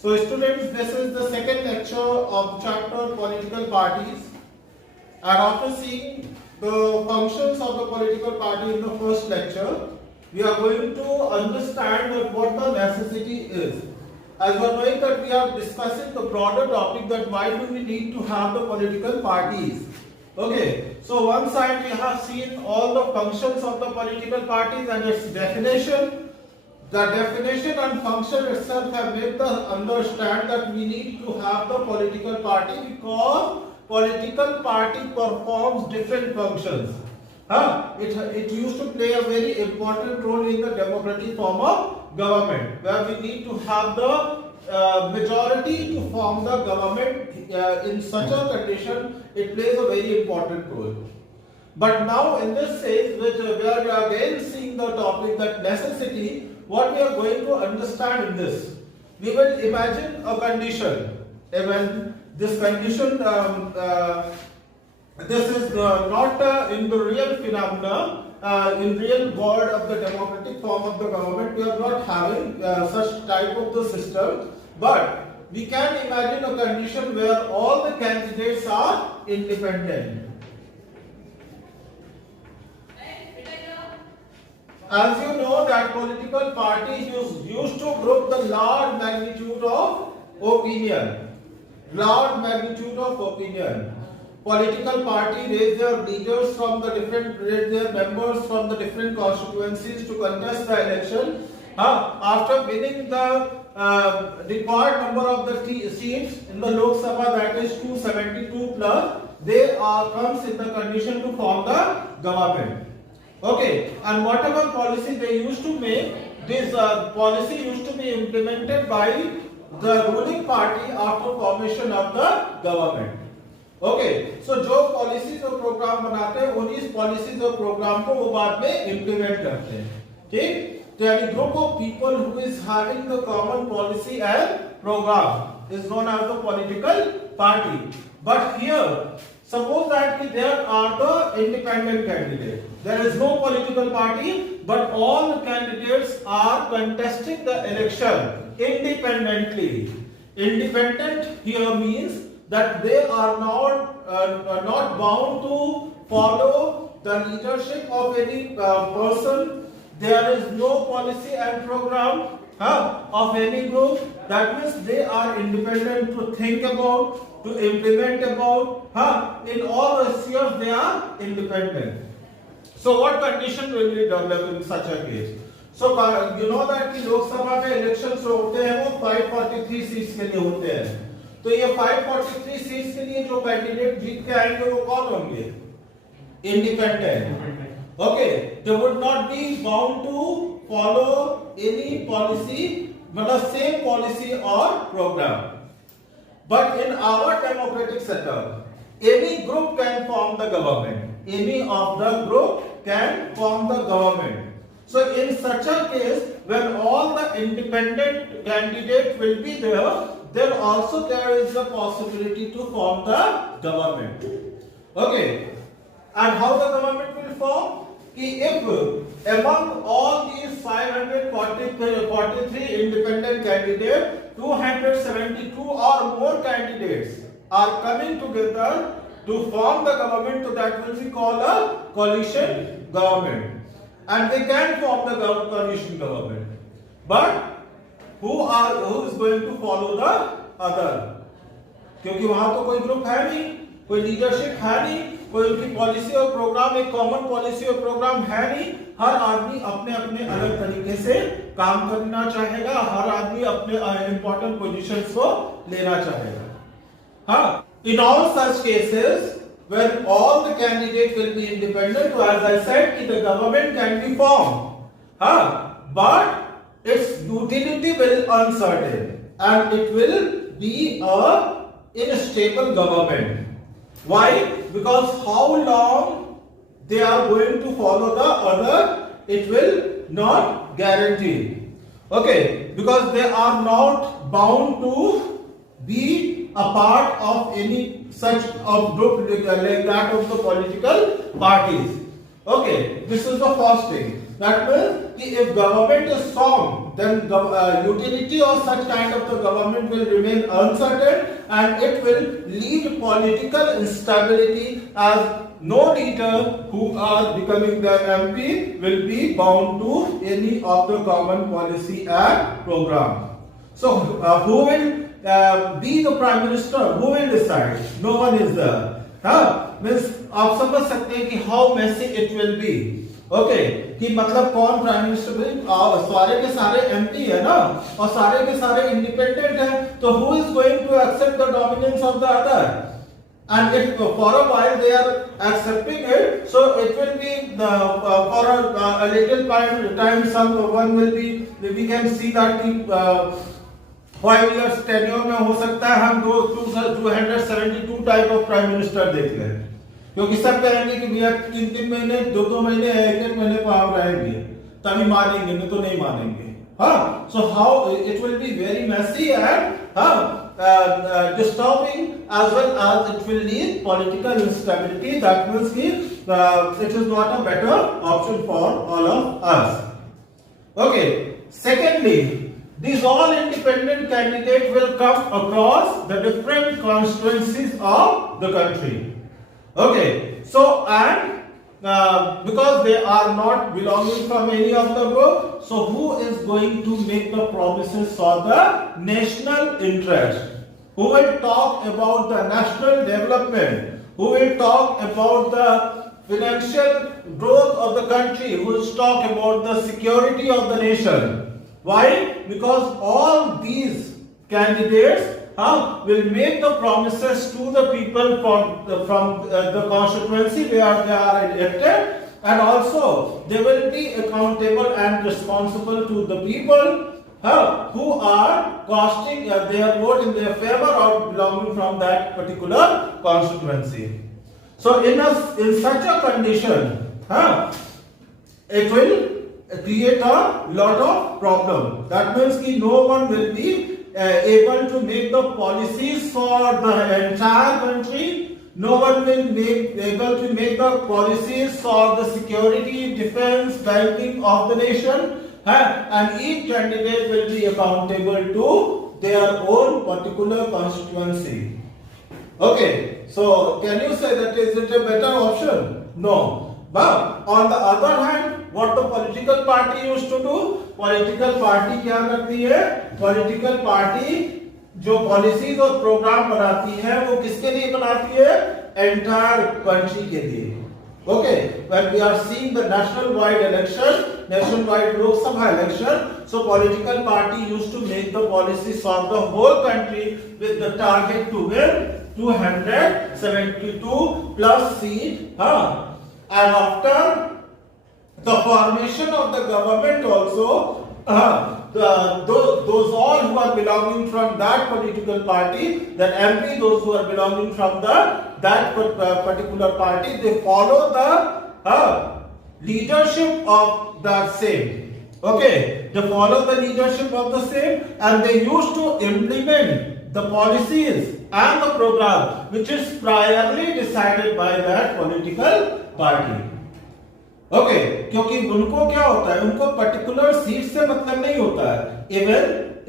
So students, this is the second lecture of chapter political parties. And after seeing the functions of the political party in the first lecture, we are going to understand that what the necessity is. As we are knowing that we are discussing the broader topic that why do we need to have the political parties. Okay, so one side we have seen all the functions of the political parties and its definition. The definition and function itself have made us understand that we need to have the political party because political party performs different functions. It used to play a very important role in the democratic form of government, where we need to have the majority to form the government. In such a condition, it plays a very important role. But now in this phase, which we are again seeing the topic that necessity, what we are going to understand in this, we will imagine a condition. When this condition, this is not in the real phenomena, in real world of the democratic form of the government, we are not having such type of the system, but we can imagine a condition where all the candidates are independent. As you know that political parties used to group the large magnitude of opinion. Large magnitude of opinion. Political party raise their leaders from the raise their members from the different constituencies to contest the election. After winning the required number of the seats in the Lok Sabha, that is 272 plus, they comes in the condition to form the government. Okay, and whatever policy they used to make, this policy used to be implemented by the ruling party after formation of the government. Okay, so जो policies और program बनाते हैं उन्हीं policies और program को वो बाद में implement करते हैं, ठीक? तो यानी group of people who is having the common policy and program is known as the political party. But here, suppose that there are the independent candidates. There is no political party, but all the candidates are contesting the election independently. Independent here means that they are not bound to follow the leadership of any person. There is no policy and program of any group. That means they are independent to think about, to implement about. In all the spheres they are independent. So what condition will be developed in such a case? So you know that कि लोक सभा के elections जो होते हैं वो 543 seats के लिए होते हैं. तो ये 543 सीट्स के लिए जो कैंडिडेट जीत के आएंगे वो कौन होंगे? Independent. Okay, they would not be bound to follow any policy, but the same policy or program. But in our democratic setup, any group can form the government. Any of the group can form the government. So in such a case, when all the independent candidates will be there, then also there is a possibility to form the government. Okay. And how the government will form? If among all these 543 independent candidates, 272 or more candidates are coming together to form the government, so that will be called a coalition government. And they can form the coalition government. But who is going to follow the other? क्योंकि वहां तो कोई group है नहीं, कोई leadership है नहीं, कोई उनकी पॉलिसी और प्रोग्राम, एक कॉमन पॉलिसी और प्रोग्राम है नहीं. हर आदमी अपने अपने अलग तरीके से काम करना चाहेगा, हर आदमी अपने इंपॉर्टेंट पोजीशंस को लेना चाहेगा. In all such cases, when all the candidates will be independent, so as I said, the government can be formed. But its utility will be uncertain and it will be a unstable government. Why? Because how long they are going to follow the other, it will not guarantee. Okay, because they are not bound to be a part of any such of group like that of the political parties. Okay, this is the first thing. That means if government is formed, then utility of such kind of the government will remain uncertain, and it will lead political instability, as no leader who are becoming the MP will be bound to any of the common policy and program. So who will be the prime minister? Who will decide? No one is there. Means आप समझ सकते हैं कि how messy it will be. Okay, कि मतलब कौन prime minister भी सारे के सारे एमपी है ना, और सारे के सारे इंडिपेंडेंट है, तो who is going to accept the dominance of the other? And if for a while they are accepting it, so it will be for a little time someone will be, we can see that the 5 years tenure में हो सकता है हम 272 type of prime minister देख लें, क्योंकि सब कहेंगे कि भैया 3 महीने 2 महीने 1 महीने पर आप रहेंगे तभी मानेंगे, नहीं तो नहीं मानेंगे. हाँ, so how it will be very messy and disturbing, as well as it will lead political instability. That means it is not a better option for all of us. Okay. Secondly, these all independent candidates will come across the different constituencies of the country. Okay. So and because they are not belonging from any of the group, so who is going to make the promises for the national interest? Who will talk about the national development? Who will talk about the financial growth of the country? Who will talk about the security of the nation? Why? Because all these candidates will make the promises to the people from the constituency where they are elected, and also they will be accountable and responsible to the people who are casting their vote in their favor or belonging from that particular constituency. So in such a condition, it will create a lot of problem. That means that no one will be able to make the policies for the entire country. No one will be able to make the policies for the security, defense, banking of the nation, and each candidate will be accountable to their own particular constituency. Okay, so can you say that is it a better option? No. But on the other hand, what the political party used to do? Political party क्या करती है? Political party जो policies और program बनाती है वो किसके लिए बनाती है? Entire country के लिए. Okay, when we are seeing the national-wide election, national-wide Lok Sabha election, so political party used to make the policies for the whole country with the target to win 272 plus seat. And after the formation of the government also, those all who are belonging from that political party, then MP, those who are belonging from that particular party, they follow the leadership of that same. Okay, they follow the leadership of the same, and they used to implement the policies and the program which is priorly decided by that political party. Okay, क्योंकि उनको क्या होता है, उनको particular seat से मतलब नहीं होता है. इवन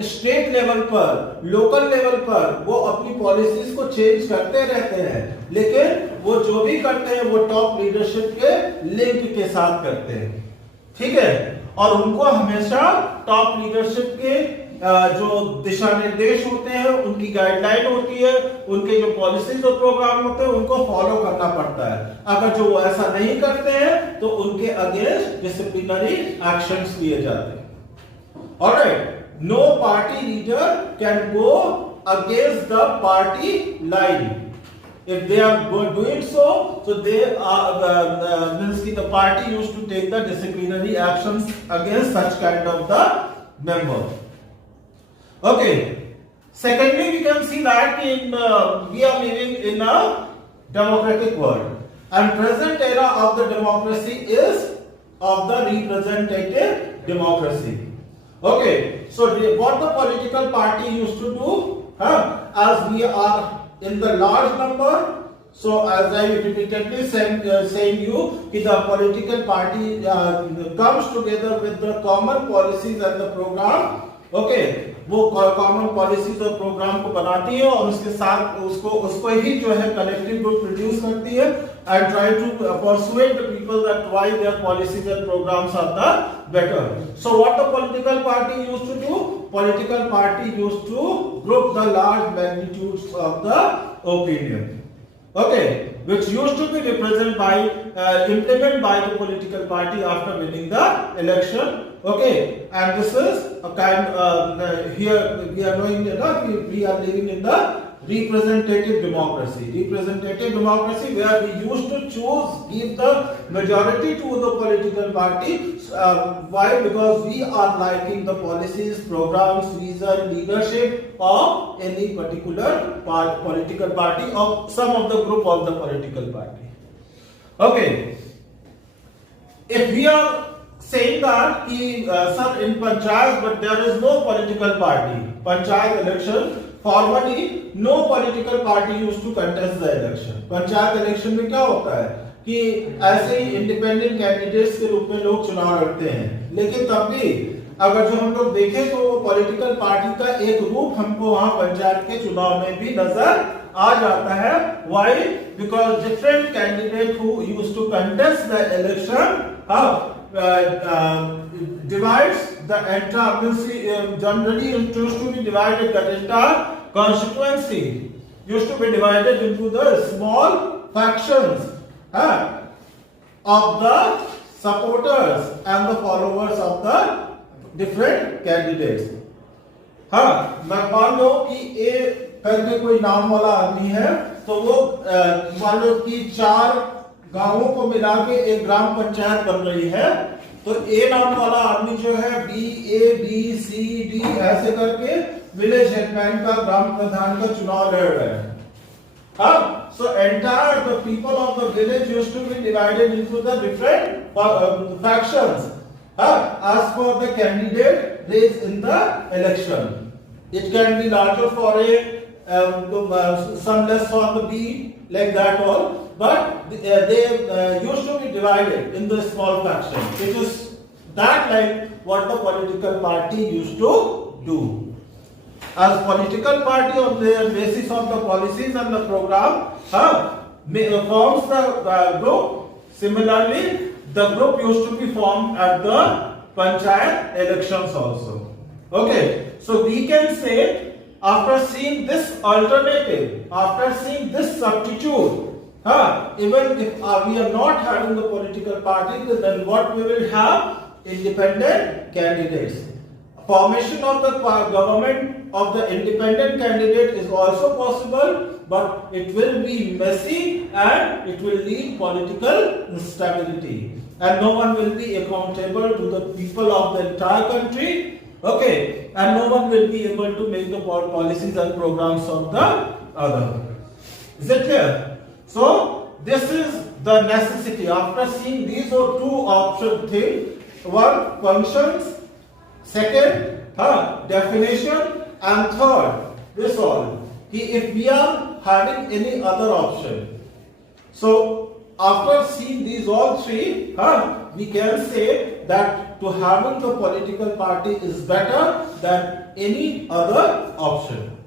स्टेट लेवल पर, लोकल लेवल पर वो अपनी पॉलिसीज को चेंज करते रहते हैं, लेकिन वो जो भी करते हैं वो टॉप लीडरशिप के लिंक के साथ करते हैं. ठीक है, और उनको हमेशा टॉप लीडरशिप के जो दिशा निर्देश होते हैं, उनकी गाइडलाइन होती है, उनके जो पॉलिसीज और प्रोग्राम होते हैं उनको फॉलो करना पड़ता है. अगर जो ऐसा नहीं करते हैं तो उनके अगेंस्ट डिसिप्लिनरी एक्शंस लिए जाते हैं. Alright, no party leader can go against the party line. If they are doing so, they means the party used to take the disciplinary actions against such kind of the member. Okay. Secondly, we can see that we are living in a democratic world, and present era of the democracy is of the representative democracy. Okay. So what the political party used to do, as we are in the large number, So as I repeatedly saying you, the political party comes together with the common policies and the program. Okay, वो common policies और programme को बनाती है और उसके साथ उसको ही जो है कलेक्टिव ग्रुप प्रोड्यूस करती है and try to persuade the people that why their policies and programs are the better. So what the political party used to do? Political party used to group the large magnitudes of the opinion. Okay, which used to be represented by implemented by the political party after winning the election. Okay, and this is a kind here we are knowing that we are living in the representative democracy. Representative democracy where we used to give the majority to the political party. Why? Because we are liking the policies, programs, vision, leadership of any particular political party or some of the group of the political party. Okay. If we are saying that sir, in panchayat but there is no political party, panchayat election, formally no political party used to contest the election. Panchayat election में क्या होता है कि ऐसे ही independent candidates के रूप में लोग चुनाव लड़ते हैं, लेकिन तब भी अगर जो हम लोग देखें तो पॉलिटिकल पार्टी का एक रूप हमको वहां पंचायत के चुनाव में भी नजर आ जाता है. Why? Because different candidate who used to contest the election divides the entire generally used to be divided, that entire constituency used to be divided into the small factions of the supporters and the followers of the different candidates. मान लो कि ए करके कोई नाम वाला आदमी है तो वो मान लो कि 4 गांवों को मिला के एक ग्राम पंचायत बन रही है, तो ए नाम वाला आदमी जो है BABCD ऐसे करके विलेज हेडमैन का ग्राम प्रधान का चुनाव लड़ रहे हैं. So entire the people of the village used to be divided into the different factions as for the candidate raised in the election. It can be larger for A, some less for the B, like that all. But they used to be divided in the small faction. It is that like what the political party used to do. As political party on the basis of the policies and the program forms the group. Similarly, the group used to be formed at the panchayat elections also. Okay, so we can say after seeing this alternative, after seeing this substitute, even if we are not having the political party, then what we will have? Independent candidates. Formation of the government of the independent candidate is also possible, but it will be messy and it will lead political instability, and no one will be accountable to the people of the entire country. Okay, and no one will be able to make the policies and programs of the other. Is it clear? So this is the necessity. After seeing these are two option things, one functions, second definition, and third this all. If we are having any other option, so after seeing these all three, we can say that to having the political party is better than any other option.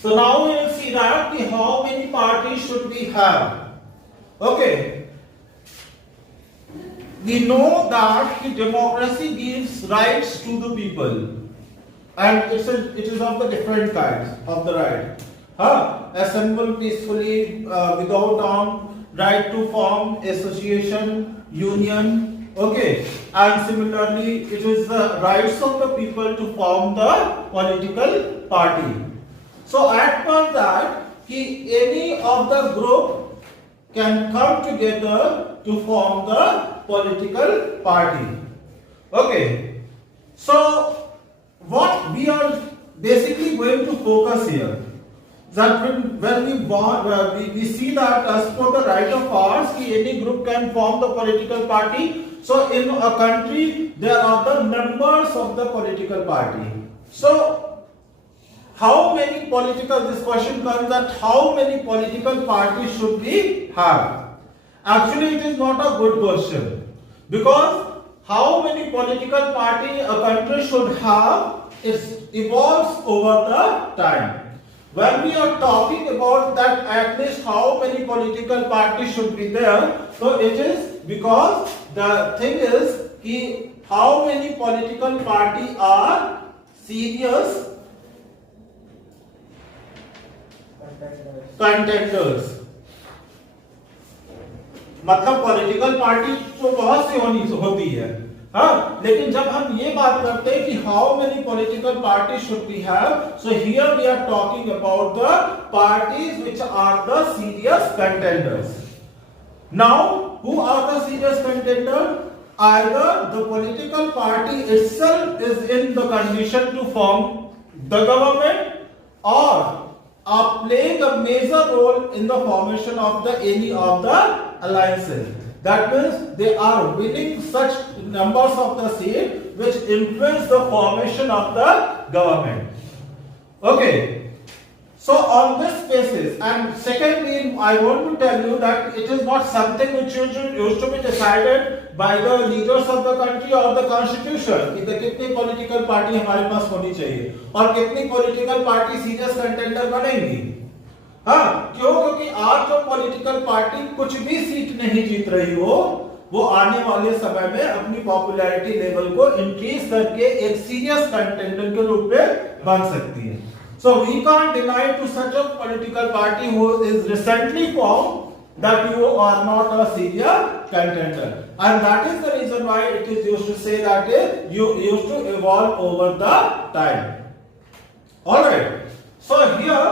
So now we will see that how many parties should we have. Okay. We know that democracy gives rights to the people, and it is of the different kinds of the right. Assemble peacefully without arm, right to form association, union. Okay, and similarly, it is the rights of the people to form the political party. So at point that any of the group can come together to form the political party. Okay, so what we are basically going to focus here, that when we see that as per the right of ours, any group can form the political party. So in a country there are the members of the political party. So how many political, this question comes that how many political parties should we have? Actually, it is not a good question, because how many political party a country should have, it evolves over the time. When we are talking about that, at least how many political parties should be there, so it is because the thing is how many political parties are serious contenders. मतलब political party तो बहुत सी होती है, हाँ, लेकिन जब हम ये बात करते हैं कि how many political party should we have, so here we are talking about the parties which are the serious contenders. Now who are the serious contender? Either the political party itself is in the condition to form the government, or are playing a major role in the formation of the any of the alliances. That means they are winning such numbers of the seat which influence the formation of the government. Okay. So on this basis, and secondly, I want to tell you that it is not something which used to be decided by the leaders of the country or the constitution कि कितनी political party हमारे पास होनी चाहिए और कितनी political party serious contender बनेंगी. हाँ, क्यों? क्योंकि आज जो पॉलिटिकल पार्टी कुछ भी सीट नहीं जीत रही हो, वो आने वाले समय में अपनी पॉपुलैरिटी लेवल को इंक्रीज करके एक सीरियस कंटेंडर के रूप में बन सकती है. So we can't deny to such a political party who is recently formed that you are not a serious contender, and that is the reason why it is used to say that you used to evolve over the time. All right. So here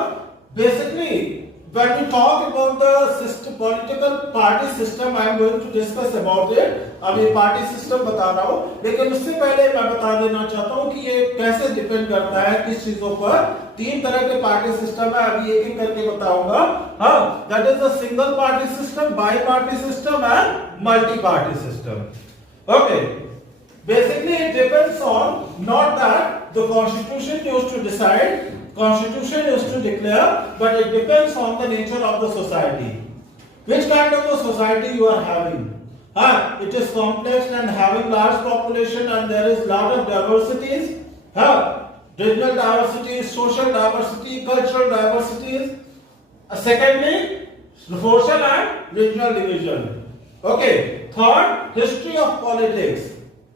basically when we talk about the system, political party system, I am going to discuss about it. अभी party system बता रहा हूँ, लेकिन उससे पहले मैं बता देना चाहता हूँ कि ये कैसे डिपेंड करता है किस चीजों पर. तीन तरह के पार्टी सिस्टम है, अभी एक एक करके बताऊंगा. हाँ, that is the single party system, bi party system and multi party system. Okay, basically it depends on not that the constitution used to decide, constitution used to declare, but it depends on the nature of the society, which kind of a society you are having. It is complex and having large population, and there is lot of diversities, regional diversity, social diversity, cultural diversities. Secondly, social and regional division. Okay. Third, history of politics.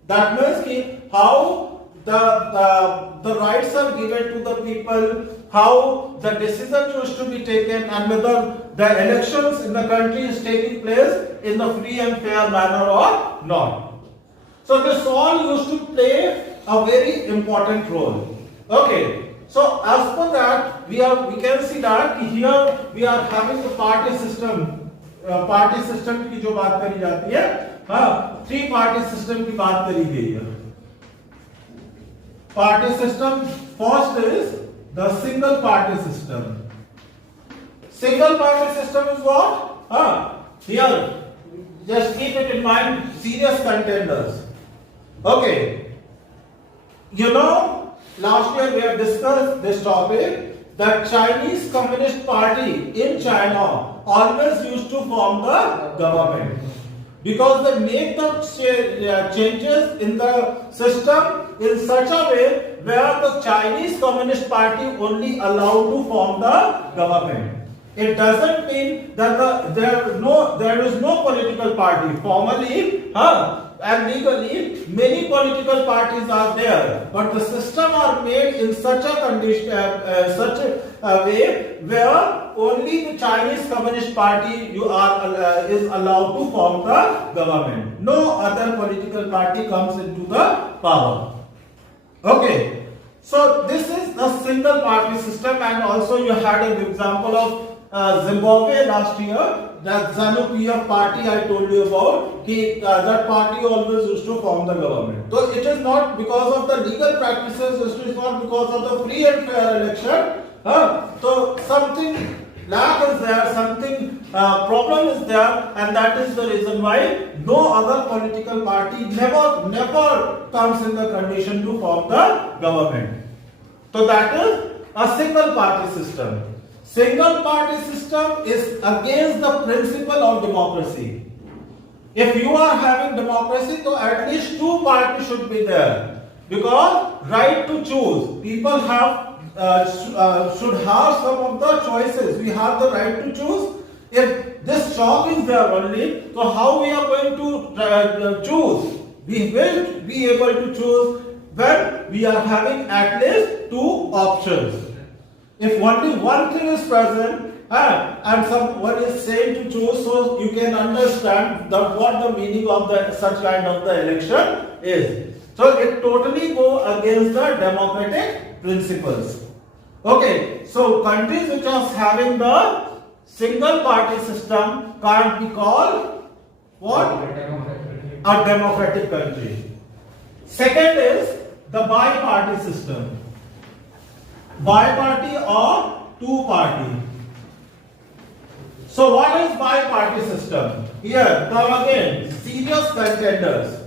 That means how the rights are given to the people, how the decisions used to be taken, and whether the elections in the country is taking place in the free and fair manner or not. So this all used to play a very important role. Okay. So as per that, we can see that here we are having the party system. Party system की जो बात करी जाती है, हाँ, three party system की बात करी गई है. Party system first is the single party system. Single party system is what? Here just keep it in mind, serious contenders. Okay, you know, last year we have discussed this topic, that Chinese Communist Party in China always used to form the government, because they make the changes in the system in such a way where the Chinese Communist Party only allowed to form the government. It doesn't mean that there is no political party formally, and legally many political parties are there, but the system are made in such a condition, such a way where only the Chinese Communist Party is allowed to form the government. No other political party comes into the power. Okay, so this is the single party system, and also you had an example of Zimbabwe last year, that ZANU-PF party I told you about, that party always used to form the government. So it is not because of the legal practices, it is not because of the free and fair election. So something lack is there, something problem is there, and that is the reason why no other political party never comes in the condition to form the government. So that is a single party system. Single party system is against the principle of democracy. If you are having democracy, so at least two parties should be there. Because right to choose, people have should have some of the choices. We have the right to choose. If this shop is there only, so how we are going to choose? We will be able to choose when we are having at least two options. If only one thing is present and someone is saying to choose, so you can understand what the meaning of such kind of the election is. So it totally go against the democratic principles. Okay, so countries which are having the single party system can't be called what? A democratic country. Second is the bi-party system. Bi-party or two-party. So what is bi-party system? Here come again serious contenders.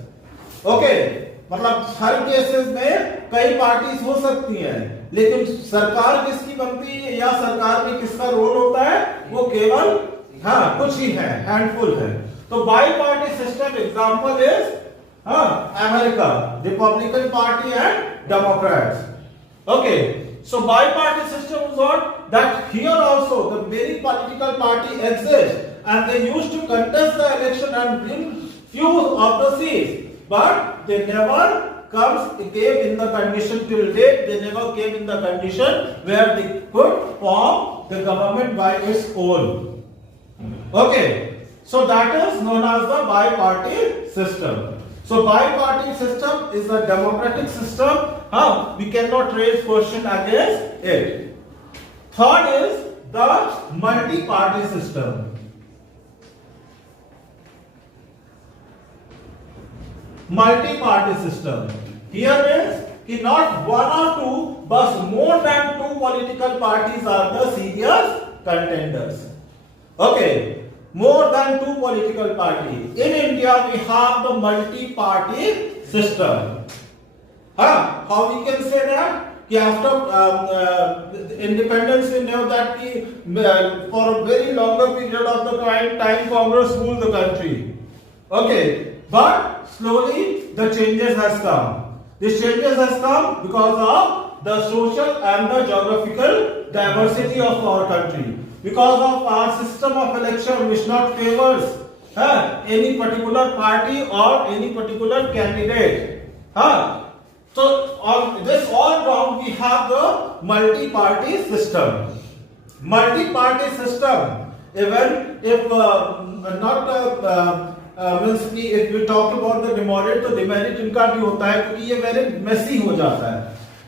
Okay, मतलब हर cases में कई parties हो सकती हैं, लेकिन सरकार किसकी बनती है या सरकार में किसका रोल होता है वो केवल कुछ ही है, हैंडफुल है. तो bi party system example is America, Republican party and Democrats. Okay, so bi-party system is what? That here also the very political party exists and they used to contest the election and win few of the seats. But they never came in the condition till date. They never came in the condition where they could form the government by its own. Okay, so that is known as the bi-party system. So bi-party system is a democratic system. We cannot raise question against it. Third is the multi-party system. Multi-party system. Here means कि not one or two, but more than two political parties are the serious contenders. Okay, more than two political parties. In India, we have the multi-party system. How we can say that? कि after independence, we know that for a very longer period of the time, Congress ruled the country. Okay, but slowly the changes has come. This changes has come because of the social and the geographical diversity of our country. Because of our system of election which not favors any particular party or any particular candidate. So on this all round we have the multi-party system. Multi-party system, even if if we talk about the demerit, तो demerit इनका भी होता है क्योंकि ये very messy हो जाता है.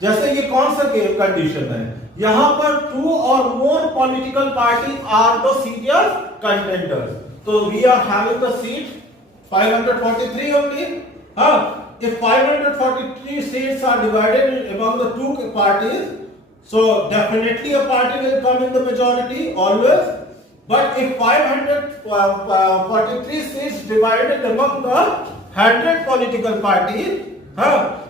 जैसे ये कौन सा कंडीशन है, यहाँ पर two or more political parties are the serious contenders. So we are having the seat 543 only. If 543 seats are divided among the two parties, so definitely a party will come in the majority always. But if 543 seats divided among the 100 political parties,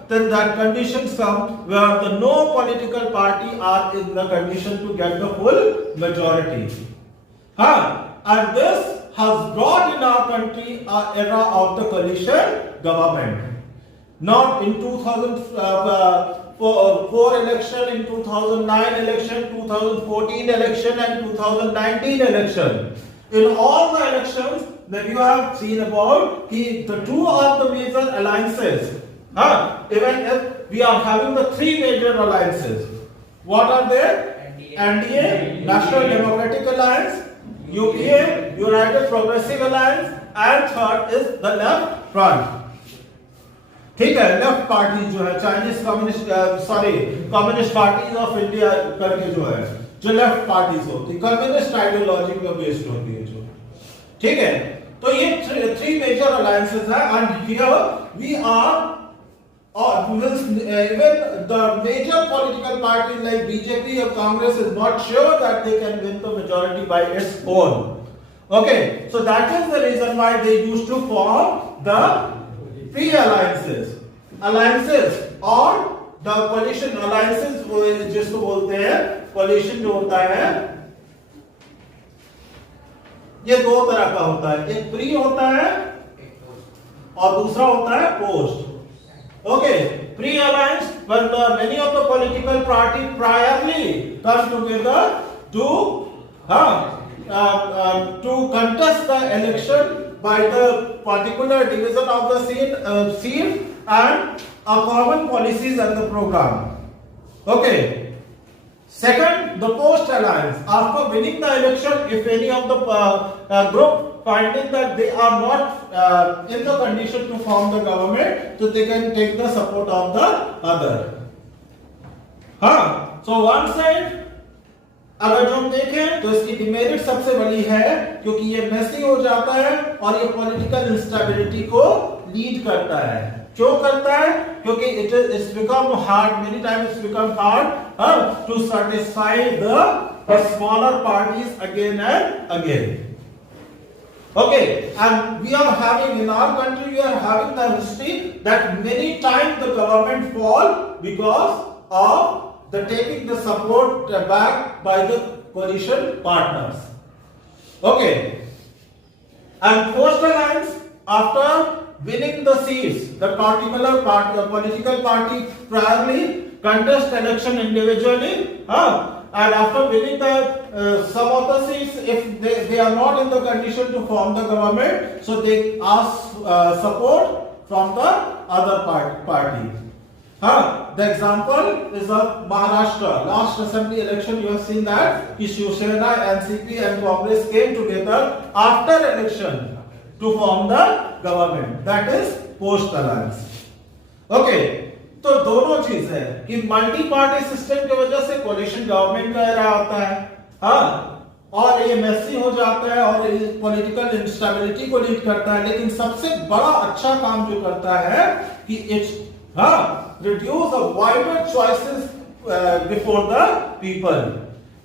then that conditions come where the no political party are in the condition to get the full majority. And this has brought in our country an era of the coalition government. Not in 2004 election, in 2009 election, 2014 election and 2019 election. In all the elections that you have seen about, the two of the major alliances, even if we are having the three major alliances. What are they? NDA, National Democratic Alliance, UPA, United Progressive Alliance, and third is the Left Front. ठीक है, left party जो है Chinese communist parties of India करके जो है, जो left parties होती है, कम्युनिस्ट आइडियोलॉजी पे बेस्ड होती है जो, ठीक है. तो ये थ्री मेजर अलायंसेस है and here we are even the major political parties like BJP or Congress is not sure that they can win the majority by its own. Okay, so that is the reason why they used to form the pre-alliances, or the coalition alliances जिसको बोलते हैं collision जो होता है ये दो तरह का होता है, एक प्री होता है और दूसरा होता है post. Okay, pre alliance when many of the political party priorly come together to contest the election by the particular division of the seat and a common policies and the program. Okay. Second, the post alliance. After winning the election, if any of the group finding that they are not in the condition to form the government, so they can take the support of the other. So one side, अगर जो हम देखें तो इसकी demerit सबसे बड़ी है क्योंकि ये मेसी हो जाता है और ये पॉलिटिकल इंस्टेबिलिटी को लीड करता है। क्यों करता है? क्योंकि it's become hard, many times it's become hard to satisfy the smaller parties again and again. Okay, and we are having in our country, we are having the history that many times the government fall because of the taking the support back by the coalition partners. Okay, and post alliance, after winning the seats, the particular party, the political party primarily contest election individually, and after winning the some of the seats, if they are not in the condition to form the government, so they ask support from the other party. The example is of Maharashtra. Last assembly election, you have seen that Shiv Sena, NCP and Congress came together after election to form the government. That is post alliance. Okay, तो दोनों चीज है कि multi party system की वजह से coalition government का era आता है, और ये मेसी हो जाता है और पॉलिटिकल इंस्टेबिलिटी को लीड करता है। लेकिन सबसे बड़ा अच्छा काम जो करता है कि it reduce the wider choices before the people,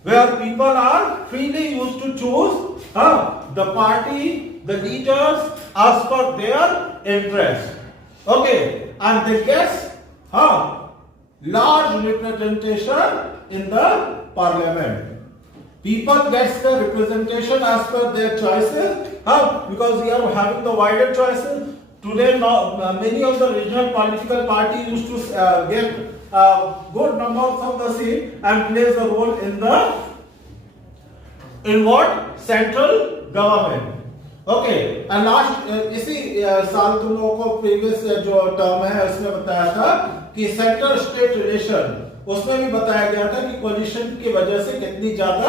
where people are freely used to choose the party, the leaders as per their interest. Okay, and they get large representation in the parliament. People gets the representation as per their choices, because we are having the wider choices. Today, many of the regional political parties used to get good numbers of the seat and plays a role in what central government. Okay, and last इसी साल तुम लोगों को previous जो term है उसमें बताया था कि सेंटर स्टेट रिलेशन, उसमें भी बताया गया था कि कोलिशन की वजह से कितनी ज्यादा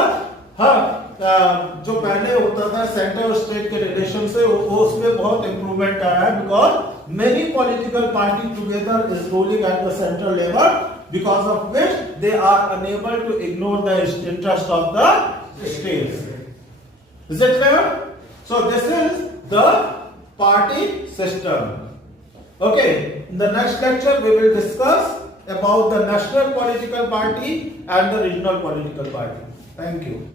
जो पहले होता था सेंटर और स्टेट के रिलेशन से वो उसमें बहुत इंप्रूवमेंट आया है, because many political party together is ruling at the central level, because of which they are unable to ignore the interest of the states. Is it clear? So this is the party system. Okay, in the next lecture we will discuss about the national political party and the regional political party. Thank you.